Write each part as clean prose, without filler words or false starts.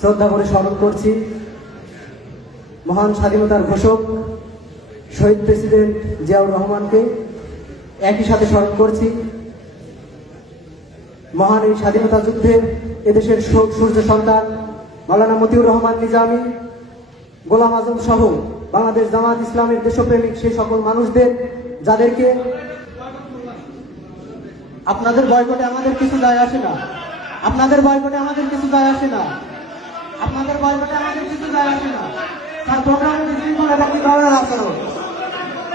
শ্রদ্ধা করে স্মরণ করছি মহান স্বাধীনতার ঘোষক শহীদ প্রেসিডেন্ট জিয়াউর রহমানকে। একই সাথে স্মরণ করছি মহান এই স্বাধীনতা যুদ্ধে এদেশের সূর্য সন্তান মাওলানা মতিউর রহমান নিজামী, গোলাম আজম সহ বাংলাদেশ জামাত ইসলামের দেশপ্রেমিক সেই সকল মানুষদের, যাদেরকে আপনাদের বয়কটে আমাদের কিছু যায় আসে না, আপনাদের বয়কটে আমাদের কিছু যায় আসে না, আপনাদের বয়কটে আমাদের কিছু যায় আসে না। তার প্রোগ্রামের বিশৃঙ্খল, এটা কি ধরনের আচরণ?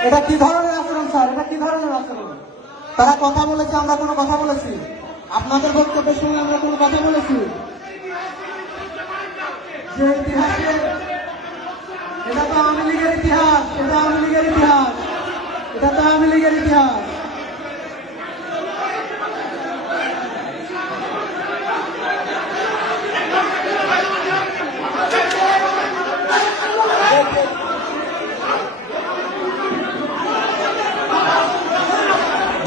এটা কি ধরনের আচরণ স্যার? এটা কি ধরনের আচরণ? তারা কথা বলেছে, আমরা কোনো কথা বলেছি? আপনাদের বক্তব্যের সঙ্গে আমরা কোনো কথা বলেছি? যে ইতিহাসে, এটা তো আওয়ামী লীগের ইতিহাস, এটা আওয়ামী লীগের ইতিহাস, এটা তো আওয়ামী লীগের ইতিহাস।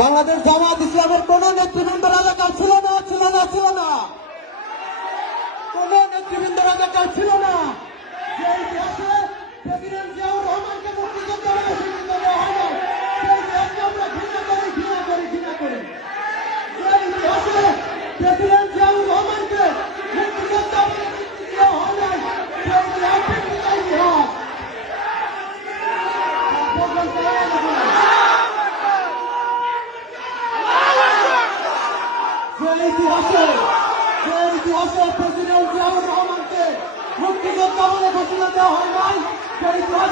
বাংলাদেশ জামাত ইসলামের কোন নেতৃবৃন্দ রাজাকার ছিল না, ছিল না, ছিল না, কোন নেতৃবৃন্দ রাজাকার ছিল না। যে ইতিহাসে প্রেসিডেন্ট জিয়াউর রহমানকে মুক্তিযোদ্ধা বলে স্বীকৃত দেওয়া হয় না, সেই ইতিহাসকে আমরা ঘৃণা করি, ঘৃণা করি, ঘৃণা করি। যে ইতিহাসে প্রেসিডেন্ট জিয়াউর রহমানকে মুক্তিযোদ্ধা বলে স্বীকৃতি দেওয়া হয় না, সেই ইতিহাস বিকৃত ইতিহাস। যে ইতিহাসে প্রেসিডেন্ট জিয়াউর রহমানকে মুক্তিযোদ্ধা বলে ঘোষণা দেওয়া হয় নাই, সেই ইতিহাস